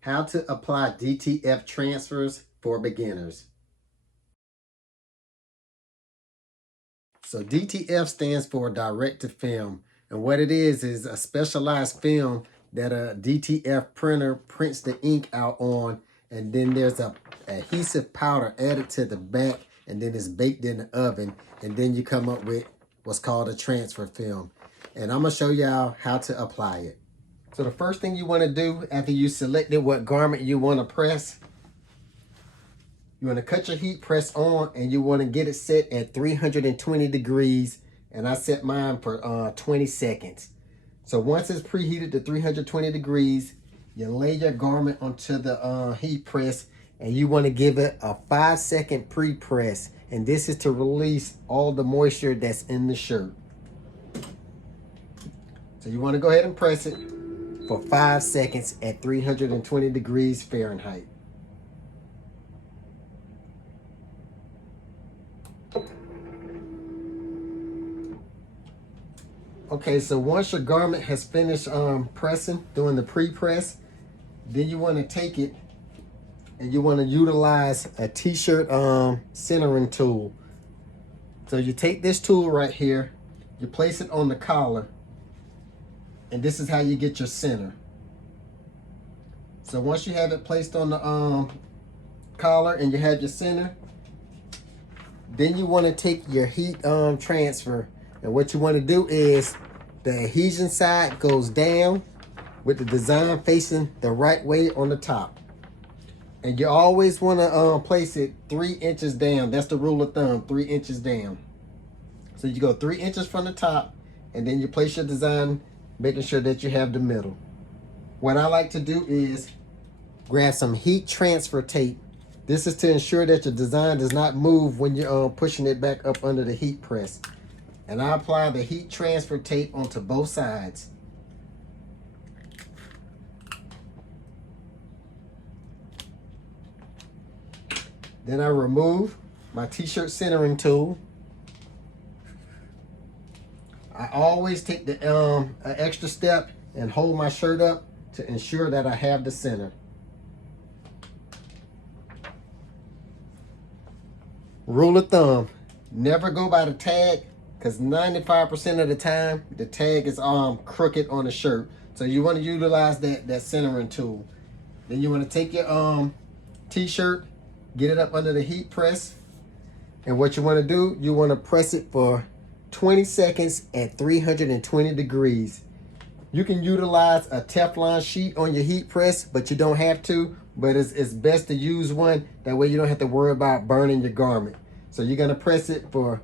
How to apply DTF transfers for beginners. So DTF stands for direct to film. And what it is a specialized film that a DTF printer prints the ink out on. And then there's a adhesive powder added to the back, and then it's baked in the oven. And then you come up with what's called a transfer film. And I'm going to show y'all how to apply it. So the first thing you want to do after you selected what garment you want to press, you want to cut your heat press on, and you want to get it set at 320 degrees. And I set mine for 20 seconds. So once it's preheated to 320 degrees, you lay your garment onto the heat press, and you want to give it a 5-second pre-press. And this is to release all the moisture that's in the shirt. So you want to go ahead and press it for 5 seconds at 320 degrees Fahrenheit. Okay, so once your garment has finished pressing, doing the pre-press, then you want to take it and you want to utilize a t-shirt centering tool. So you take this tool right here, you place it on the collar, and this is how you get your center. So once you have it placed on the collar and you have your center, then you want to take your heat transfer. And what you want to do is the adhesion side goes down with the design facing the right way on the top. And you always want to place it 3 inches down. That's the rule of thumb, 3 inches down. So you go 3 inches from the top, and then you place your design, making sure that you have the middle. What I like to do is grab some heat transfer tape. This is to ensure that your design does not move when you're pushing it back up under the heat press. And I apply the heat transfer tape onto both sides. Then I remove my t-shirt centering tool. I always take the extra step and hold my shirt up to ensure that I have the center. Rule of thumb, never go by the tag, because 95% of the time the tag is crooked on the shirt. So you want to utilize that centering tool. Then you want to take your t-shirt, get it up under the heat press, and what you want to do, you want to press it for 20 seconds at 320 degrees. You can utilize a Teflon sheet on your heat press, but you don't have to. But it's best to use one. That way you don't have to worry about burning your garment. So you're going to press it for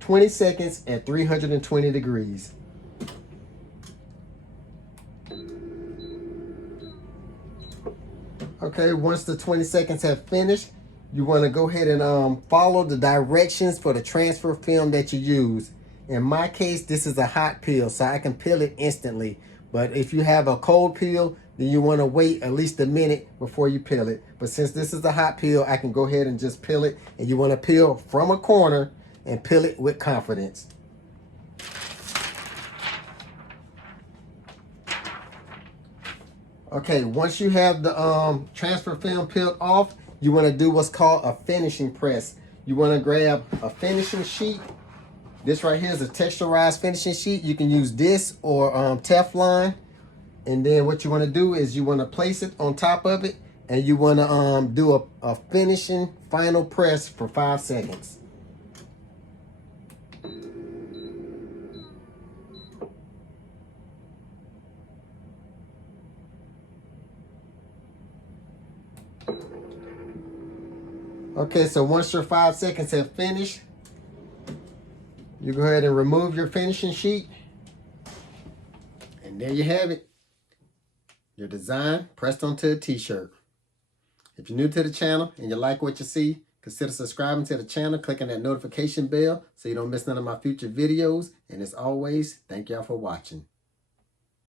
20 seconds at 320 degrees. Okay, once the 20 seconds have finished, you want to go ahead and follow the directions for the transfer film that you use. In my case, this is a hot peel, so I can peel it instantly. But if you have a cold peel, then you want to wait at least a minute before you peel it. But since this is a hot peel, I can go ahead and just peel it. And you want to peel from a corner and peel it with confidence. Okay, once you have the transfer film peeled off, you want to do what's called a finishing press. You want to grab a finishing sheet. This right here is a texturized finishing sheet. You can use this or Teflon. And then what you want to do is you want to place it on top of it, and you want to do a finishing final press for 5 seconds. Okay, so once your 5 seconds have finished, you go ahead and remove your finishing sheet. And there you have it. Your design pressed onto a t-shirt. If you're new to the channel and you like what you see, consider subscribing to the channel, clicking that notification bell so you don't miss none of my future videos. And as always, thank y'all for watching.